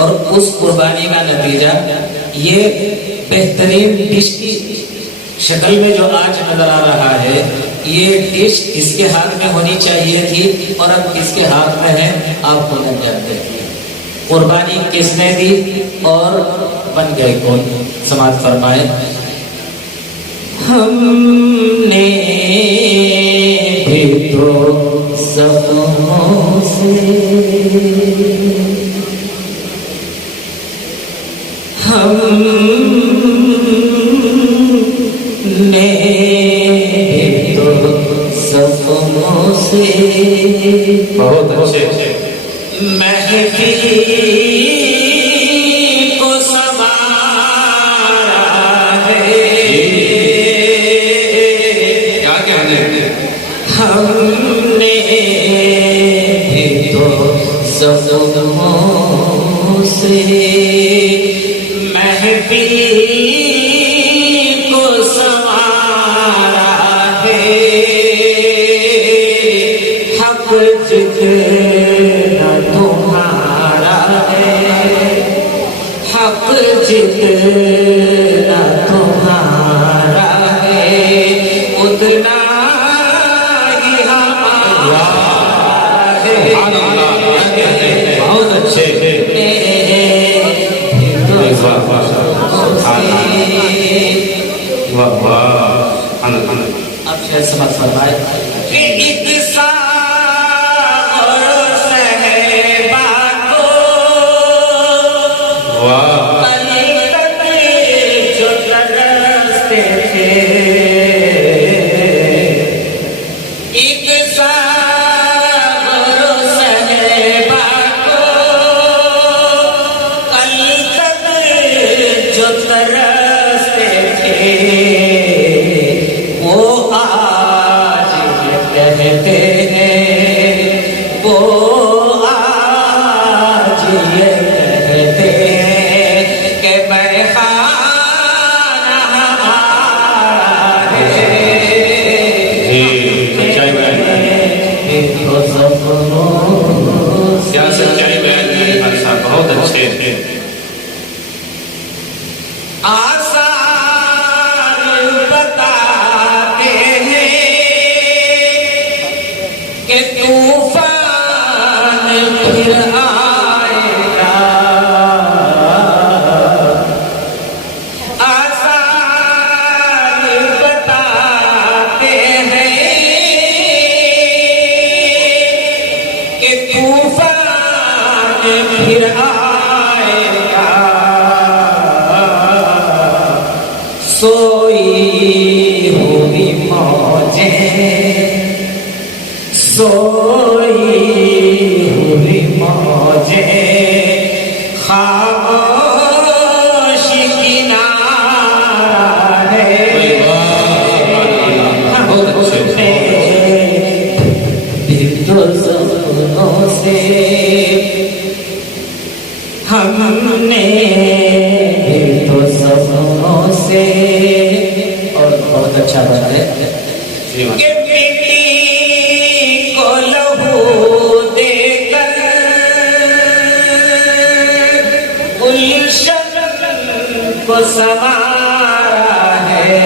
اور اس قربانی کا نتیجہ یہ بہترین ڈش کی شکل میں جو آج نظر آ رہا ہے، یہ ڈش کس کے ہاتھ میں ہونی چاہیے تھی اور اب کس کے ہاتھ میں ہے آپ کو نہیں جانتے. قربانی کس نے دی اور بن گئے کون؟ سماعت فرمائے. ہم نے بھی تو صفوں سے ہم نے بھی تو صفوں سے بہت اچھے محفل کو سنوارا ہے. کیا کہنے ہم نے بھی تو صفوں سے محفل کو سنوارا ہے. حق جتنا تمہارا ہے، حق جتنا تمہارا ہے، اتنا ہی ہمارا ہے. بہت اچھے. اب شاید سمجھ فرمائے کہ ایک سال صحبہ کو علی تک جو ترستے تھے، ایک سال صحبہ کو علی تک جو ترستے تھے، وہ آج یہ کہتے ہیں، وہ آج یہ کہتے ہیں کہ بیخانہ ہمارا ہے. سچائی بیان کیا سچائی بیان کی بھائی صاحب. بہت اچھے. آثار بتاتے ہیں کہ طوفان پھر آئے گا. آثار بتاتے ہیں کہ طوفان پھر آئے گا. سوئی ہوئی موجیں، سوئی ہوئی موجیں، خاموش کنارہ ہے. ہم نے تو سپنوں سے. اور بہت اچھا بات ہے کہ مٹی کو لہو دے کر گلشن کو سنوارا ہے.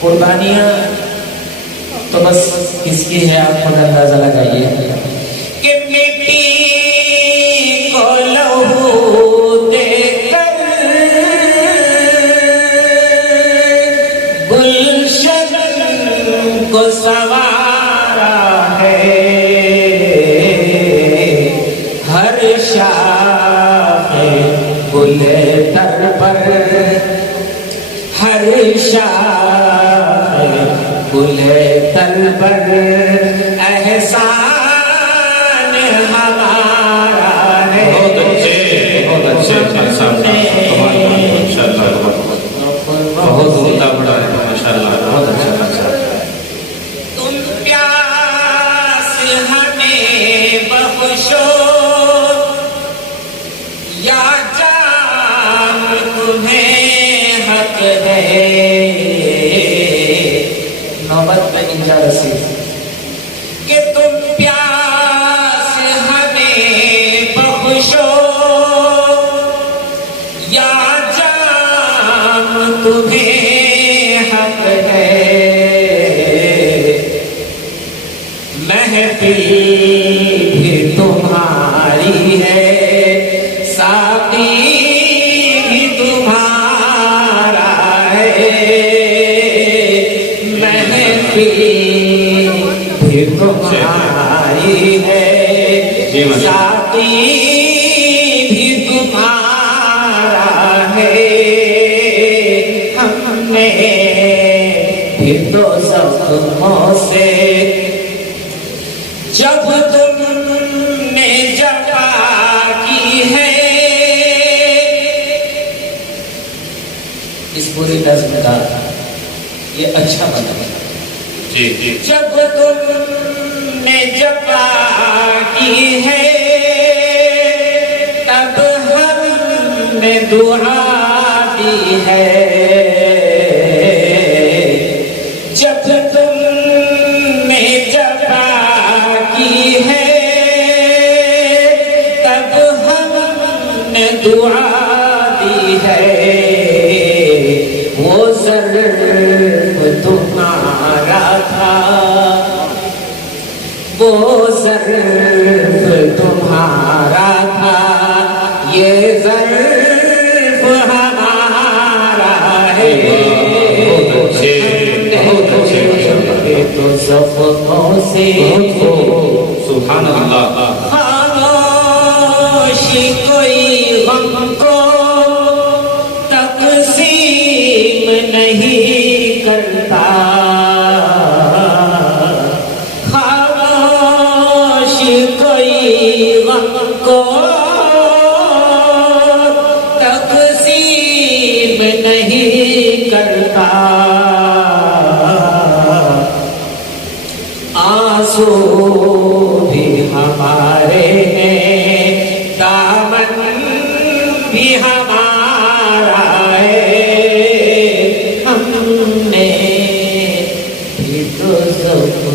قربانیاں تو بس کس کی ہے آپ خود اندازہ لگائیے کہ مٹی کو لہو دے کر گلشن کو سنوارا ہے. ہر شاخ گل تر پر، ہر شاخ گل تر پر احسان ہمارا ہے. بہت اچھے. بہت اچھے بھائی صاحب. ماشاءاللہ بہت عمدہ بڑا ہے. ماشاءاللہ بہت اچھا بھائی صاحب. تم پیاس ہمیں بخشو یا جام تمہیں حق ہے. نوبت میں انجا رسید کہ تم پیاس ہمیں بھی تمہاری ہے، ساقی بھی تمہارا ہے، محفل بھی تمہاری ہے، ساقی بھی تمہارا ہے، ہم نے بھی تو زخموں سے جب تم نے جفا کی ہے، اس پوری نظم کا یہ اچھا بنا جی جی جب تم نے جفا کی ہے، تب ہم نے دعا دی ہے، جب تم نے جفا کی ہے، تب ہم نے دعا دی ہے، وہ ظرف تمہارا تھا، وہ ظرف تمہارا تھا، یہ ظرف ہمارا ہے، تو زخموں سے سبحان اللہ خاموش کوئی غم کو تقسیم نہیں کرتا، خاموش کوئی غم کو تقسیم نہیں کرتا، آنسو بھی ہمارے ہیں، دامن بھی ہمارا ہے، ہم نے بھی تو زخموں